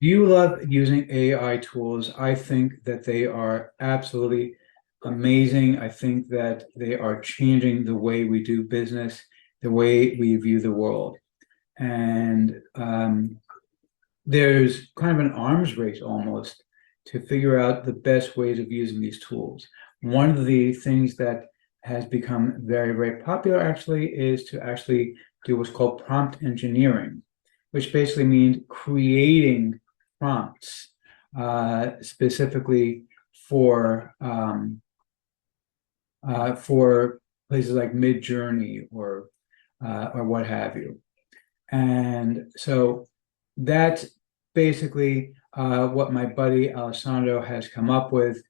Do you love using AI tools? I think that they are absolutely amazing. I think that they are changing the way we do business, the way we view the world. And there's kind of an arms race almost to figure out the best ways of using these tools. One of the things that has become very, very popular actually is to actually do what's called prompt engineering, which basically means creating prompts specifically for places like Midjourney or what have you. And so that's basically what my buddy Alessandro has come up with.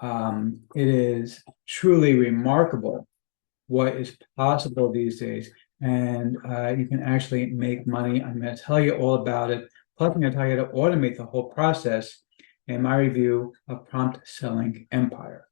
It is truly remarkable what is possible these days. And you can actually make money. I'm going to tell you all about it. Plus, I'm going to tell you how to automate the whole process in my review of Prompt Selling Empire.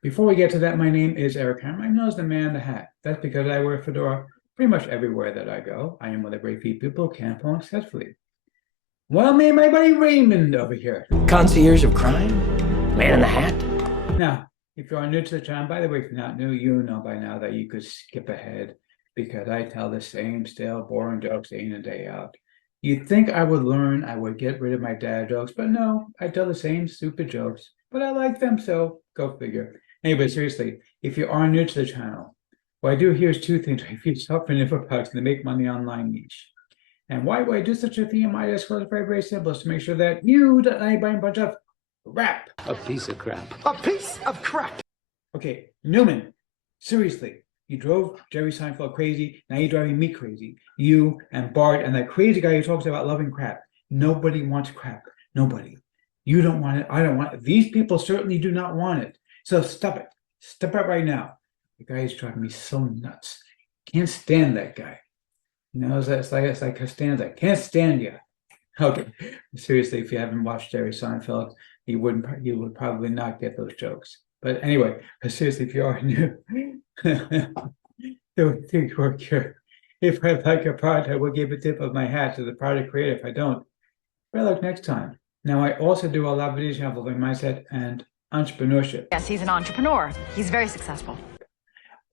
Before we get to that, my name is Eric Hammer. I'm known as the man in the hat. That's because I wear a fedora pretty much everywhere that I go. I am one of the great few people who can perform successfully. Well, me and my buddy Raymond over here. Concierge of crime? Man in the hat? Now, if you are new to the channel, by the way, if you're not new, you know by now that you could skip ahead because I tell the same stale, boring jokes day in and day out. You'd think I would learn, I would get rid of my dad jokes, but no, I tell the same stupid jokes, but I like them, so go figure. Anyway, seriously, if you are new to the channel, what I do here is two things. I feed software and info products to make money online niche. And why would I do such a thing? In my discourse is very, very simple. Is to make sure that you don't buy a bunch of crap. A piece of crap. A piece of crap. Okay, Newman, seriously, you drove Jerry Seinfeld crazy. Now you're driving me crazy. You and Bart and that crazy guy who talks about loving crap. Nobody wants crap. Nobody. You don't want it. I don't want it. These people certainly do not want it. So stop it. Stop it right now. The guy is driving me so nuts. Can't stand that guy. You know, it's like Costanza. Can't stand you. Okay. Seriously, if you haven't watched Jerry Seinfeld, you would probably not get those jokes. But anyway, seriously, if you are new, if I like a product, I will give a tip of my hat to the product creator. If I don't, better luck next time. Now, I also do a lot of videos on mindset and entrepreneurship. Yes, he's an entrepreneur. He's very successful.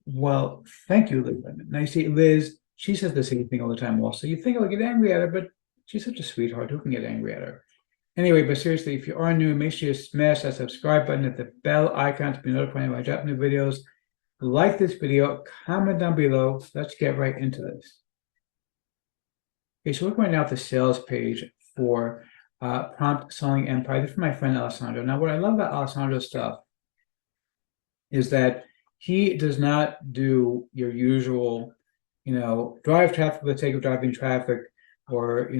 Well, thank you, Liz. Now, you see, Liz, she says the same thing all the time also. You think I'll get angry at her, but she's such a sweetheart. Who can get angry at her? Anyway, but seriously, if you are new, make sure you smash that subscribe button at the bell icon to be notified when I drop new videos. Like this video, comment down below. Let's get right into this. Okay, so we're going now to the sales page for Prompt Selling Empire. This is my friend Alessandro. Now, what I love about Alessandro's stuff is that he does not do your usual, drive traffic for the sake of driving traffic, or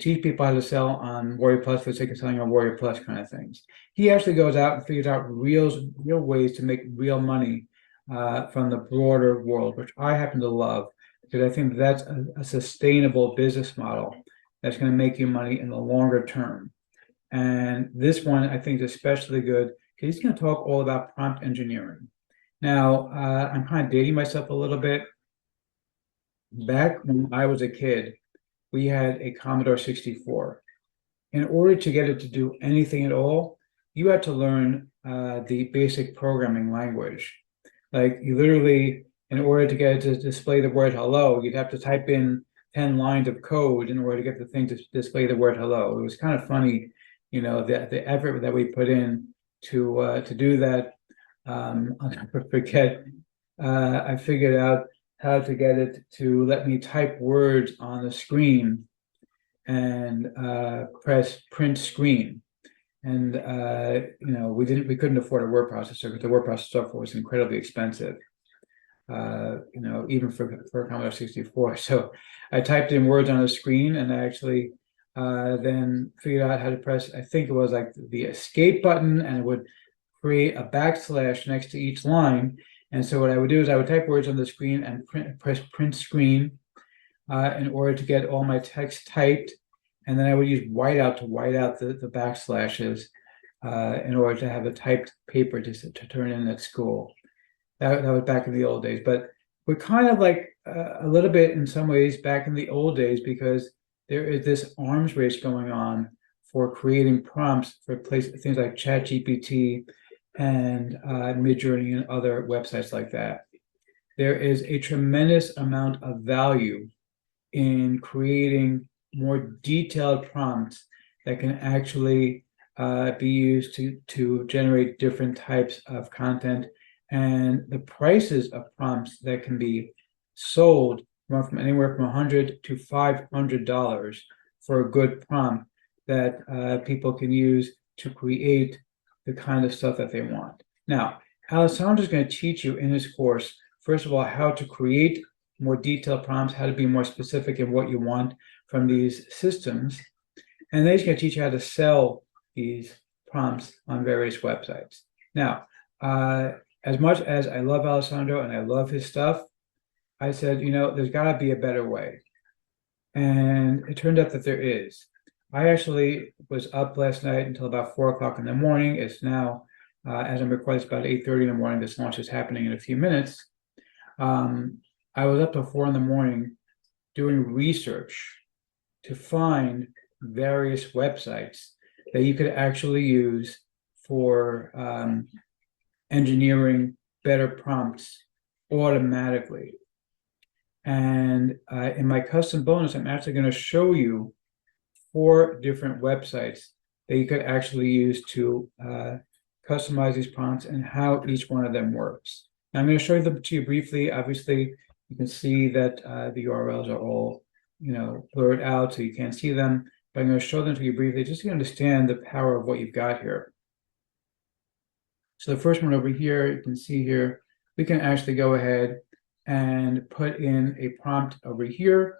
teach people how to sell on Warrior Plus for the sake of selling on Warrior Plus kind of things. He actually goes out and figures out real ways to make real money from the broader world, which I happen to love because I think that's a sustainable business model that's going to make you money in the longer term. And this one I think is especially good because he's going to talk all about prompt engineering. Now, I'm kind of dating myself a little bit. Back when I was a kid, we had a Commodore 64. In order to get it to do anything at all, you had to learn the basic programming language. Like you literally, in order to get it to display the word hello, you'd have to type in 10 lines of code in order to get the thing to display the word hello. It was kind of funny, the effort that we put in to do that. I'll never forget, I figured out how to get it to let me type words on the screen and press print screen. And we couldn't afford a word processor because the word processor software was incredibly expensive. Even for Commodore 64. So I typed in words on the screen, and I actually then figured out how to press, I think it was like the escape button, and it would create a backslash next to each line. And so what I would do is I would type words on the screen and press print screen in order to get all my text typed. And then I would use whiteout to white out the backslashes in order to have a typed paper to turn in at school. That was back in the old days, but we're kind of like a little bit in some ways back in the old days because there is this arms race going on for creating prompts for things like ChatGPT and Midjourney and other websites like that. There is a tremendous amount of value in creating more detailed prompts that can actually be used to generate different types of content, and the prices of prompts that can be sold run from anywhere from $100 to $500 for a good prompt that people can use to create the kind of stuff that they want. Now, Alessandro is going to teach you in his course, first of all, how to create more detailed prompts, how to be more specific in what you want from these systems. And then he's going to teach you how to sell these prompts on various websites. Now, as much as I love Alessandro and I love his stuff, I said, there's got to be a better way. And it turned out that there is. I actually was up last night until about 4 o'clock in the morning. It's now, as I'm recording, it's about 8:30 in the morning. This launch is happening in a few minutes. I was up till 4 in the morning doing research to find various websites that you could actually use for engineering better prompts automatically. And in my custom bonus, I'm actually going to show you 4 different websites that you could actually use to customize these prompts and how each one of them works. Now, I'm going to show them to you briefly. Obviously, you can see that the URLs are all, blurred out, so you can't see them. But I'm going to show them to you briefly, just so you understand the power of what you've got here. So the first one over here, you can see here, we can actually go ahead and put in a prompt over here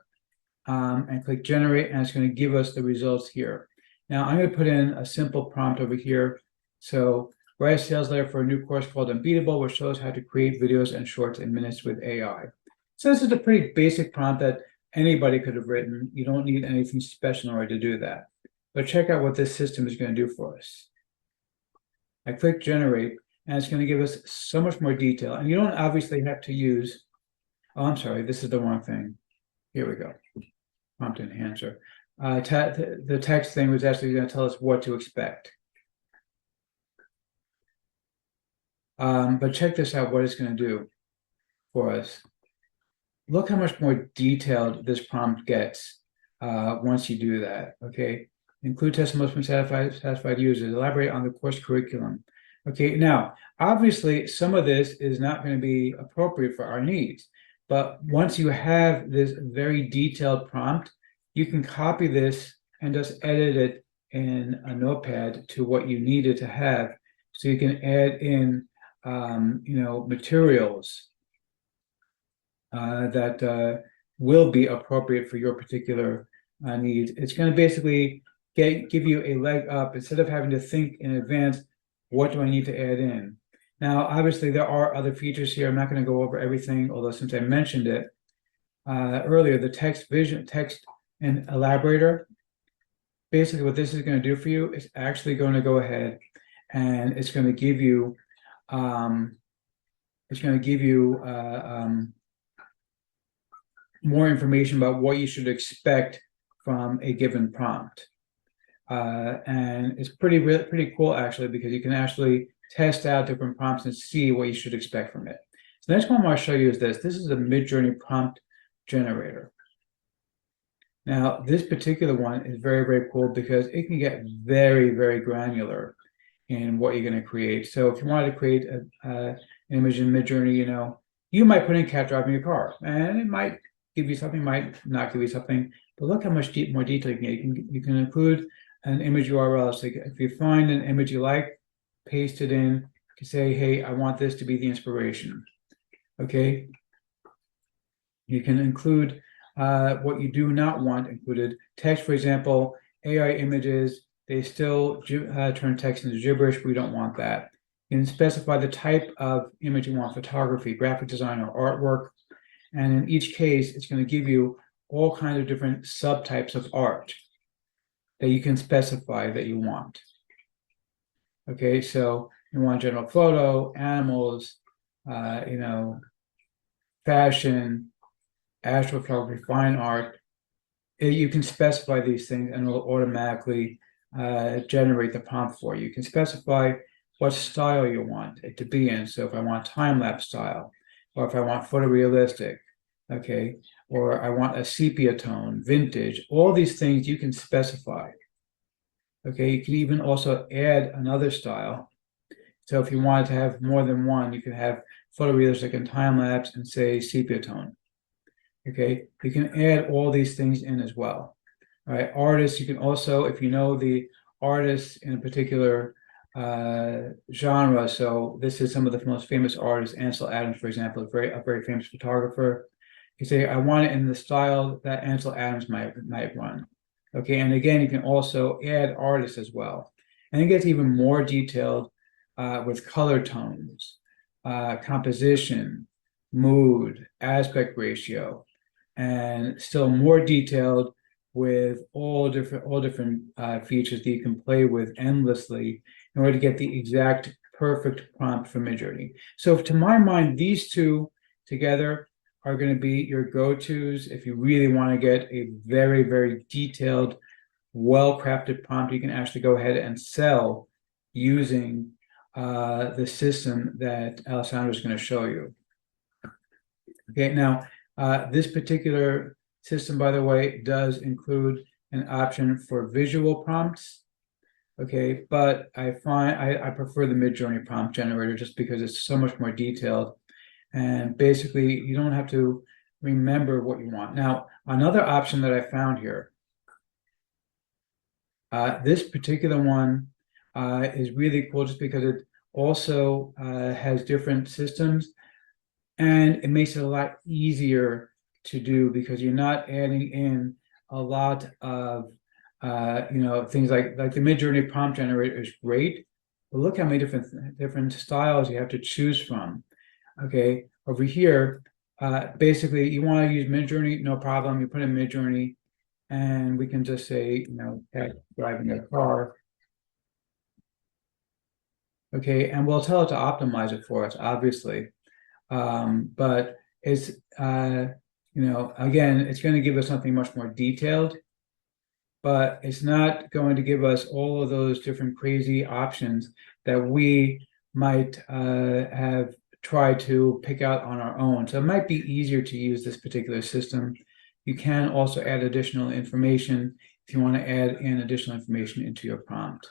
and click generate, and it's going to give us the results here. Now I'm going to put in a simple prompt over here. So write a sales letter for a new course called Unbeatable, which shows how to create videos and shorts in minutes with AI. So this is a pretty basic prompt that anybody could have written. You don't need anything special in order to do that. But check out what this system is going to do for us. I click generate, and it's going to give us so much more detail. And you don't obviously have to use, oh, I'm sorry, this is the wrong thing. Here we go. Prompt enhancer. The text thing was actually going to tell us what to expect. But check this out, what it's going to do for us. Look how much more detailed this prompt gets once you do that, okay? Include testimonials from satisfied users, elaborate on the course curriculum. Okay, now, obviously, some of this is not going to be appropriate for our needs, but once you have this very detailed prompt, you can copy this and just edit it in a notepad to what you need it to have, so you can add in, materials that will be appropriate for your particular needs. It's going to basically give you a leg up instead of having to think in advance, what do I need to add in? Now, obviously, there are other features here. I'm not going to go over everything, although since I mentioned it earlier, the text and elaborator. Basically, what this is going to do for you is actually going to go ahead and it's going to give you more information about what you should expect from a given prompt. And it's pretty cool, actually, because you can actually test out different prompts and see what you should expect from it. So the next one I want to show you is this. This is a Midjourney prompt generator. Now, this particular one is very, very cool because it can get very, very granular in what you're going to create. So if you wanted to create an image in Midjourney, you might put in cat driving your car, and it might give you something, might not give you something. But look how much more detail you can get. You can include an image URL. So if you find an image you like, paste it in. You can say, hey, I want this to be the inspiration. Okay. You can include what you do not want included. Text, for example, AI images, they still turn text into gibberish. We don't want that. You can specify the type of image you want: photography, graphic design, or artwork. And in each case, it's going to give you all kinds of different subtypes of art that you can specify that you want. Okay, so you want general photo, animals, you know, fashion, astrophotography, fine art, you can specify these things and it'll automatically generate the prompt for you. You can specify what style you want it to be in. So if I want time-lapse style, or if I want photorealistic, okay, or I want a sepia tone, vintage, all these things you can specify. Okay, you can even also add another style. So if you wanted to have more than one, you could have photorealistic and time-lapse and say sepia tone. Okay, you can add all these things in as well. All right, artists, you can also, if you know the artists in a particular genre, so this is some of the most famous artists, Ansel Adams, for example, a very famous photographer. You say, I want it in the style that Ansel Adams might run. Okay, and again, you can also add artists as well. And it gets even more detailed with color tones, composition, mood, aspect ratio, and still more detailed with all different features that you can play with endlessly in order to get the exact perfect prompt for Midjourney. So to my mind, these two together are going to be your go-tos if you really want to get a very detailed, well-crafted prompt. You can actually go ahead and sell using the system that Alessandro is going to show you. Okay, now this particular system, by the way, does include an option for visual prompts. Okay, but I prefer the Midjourney prompt generator just because it's so much more detailed. And basically, you don't have to remember what you want. Now, another option that I found here, this particular one is really cool just because it also has different systems, and it makes it a lot easier to do because you're not adding in a lot of things like the Midjourney prompt generator is great, but look how many different styles you have to choose from. Okay, over here, basically you want to use Midjourney, no problem. You put in Midjourney, and we can just say, cat driving a car. Okay, and we'll tell it to optimize it for us, obviously. But it's again, it's going to give us something much more detailed, but it's not going to give us all of those different crazy options that we might have tried to pick out on our own. So it might be easier to use this particular system. You can also add additional information if you want to add in additional information into your prompt.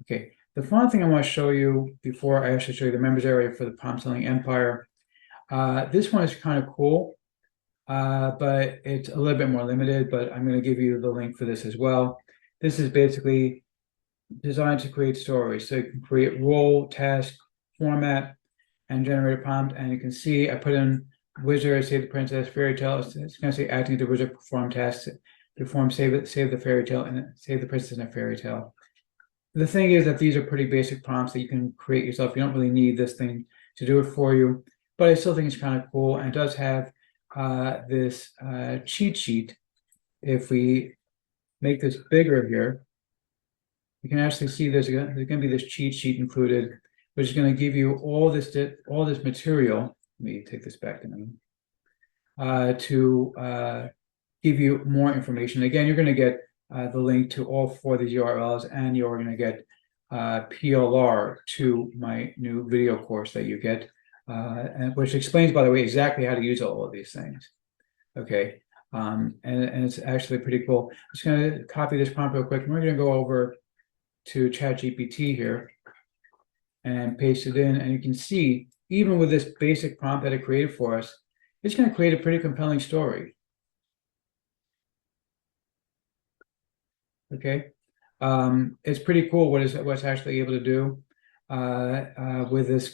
Okay, the final thing I want to show you before I actually show you the members area for the Prompt Selling Empire. This one is kind of cool, but it's a little bit more limited, but I'm going to give you the link for this as well. This is basically designed to create stories. So you can create role, task, format, and generate a prompt. And you can see I put in wizard, save the princess, fairy tale. It's going to say acting the wizard, perform tasks, perform, save the fairy tale, and save the princess in a fairy tale. The thing is that these are pretty basic prompts that you can create yourself. You don't really need this thing to do it for you, but I still think it's kind of cool. And it does have this cheat sheet. If we make this bigger here, you can actually see there's going to be this cheat sheet included, which is going to give you all this material. Let me take this back to me to give you more information. Again, you're going to get the link to all 4 of these URLs, and you're going to get PLR to my new video course that you get, and which explains, by the way, exactly how to use all of these things. Okay, and it's actually pretty cool. I'm just going to copy this prompt real quick, and we're going to go over to ChatGPT here and paste it in, and you can see, even with this basic prompt that it created for us, it's going to create a pretty compelling story. Okay, it's pretty cool what it's actually able to do with this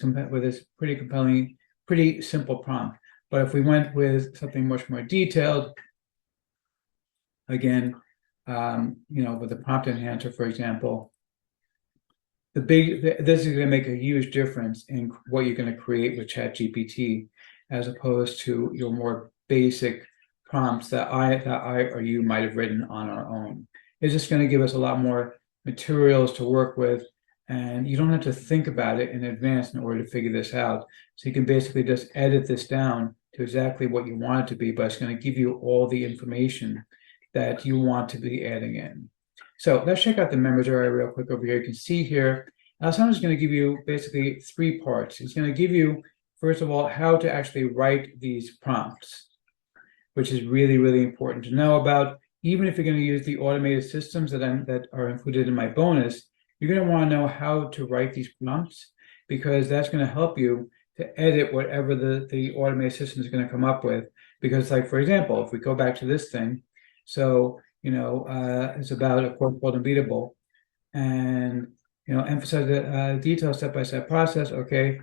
pretty compelling, pretty simple prompt. But if we went with something much more detailed, again, with the prompt enhancer, for example, this is going to make a huge difference in what you're going to create with ChatGPT, as opposed to your more basic prompts that I or you might have written on our own. It's just going to give us a lot more materials to work with, And you don't have to think about it in advance in order to figure this out. So you can basically just edit this down to exactly what you want it to be, but it's going to give you all the information that you want to be adding in. So let's check out the members area real quick over here. You can see here, Alessandro's going to give you basically 3 parts. He's going to give you, first of all, how to actually write these prompts, which is really, really important to know about. Even if you're going to use the automated systems that are included in my bonus, you're going to want to know how to write these prompts, because that's going to help you to edit whatever the automated system is going to come up with. Because, like, for example, if we go back to this thing, so, it's about a course called Unbeatable, and, emphasize the detailed step-by-step process, okay?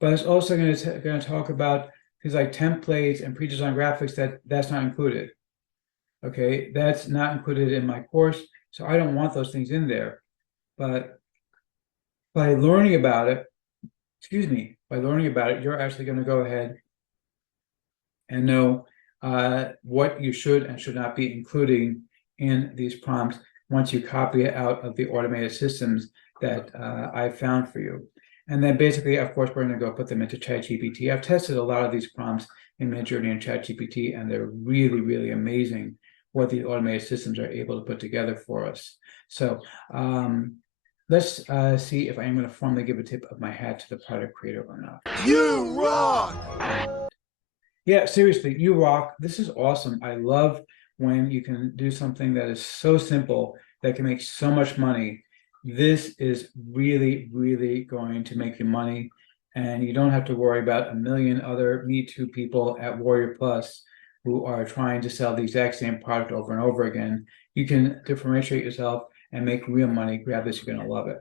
But it's also going to talk about things like templates and pre-designed graphics that's not included. Okay, that's not included in my course, so I don't want those things in there. But by learning about it, you're actually going to go ahead and know what you should and should not be including in these prompts once you copy it out of the automated systems that I found for you. And then basically, of course, we're going to go put them into ChatGPT. I've tested a lot of these prompts in Midjourney and ChatGPT, and they're really, really amazing what the automated systems are able to put together for us. So let's see if I'm going to formally give a tip of my hat to the product creator or not. You rock! Yeah, seriously, you rock. This is awesome. I love when you can do something that is so simple that can make so much money. This is really, really going to make you money, and you don't have to worry about a million other Me Too people at Warrior Plus who are trying to sell the exact same product over and over again. You can differentiate yourself and make real money. Grab this, you're going to love it.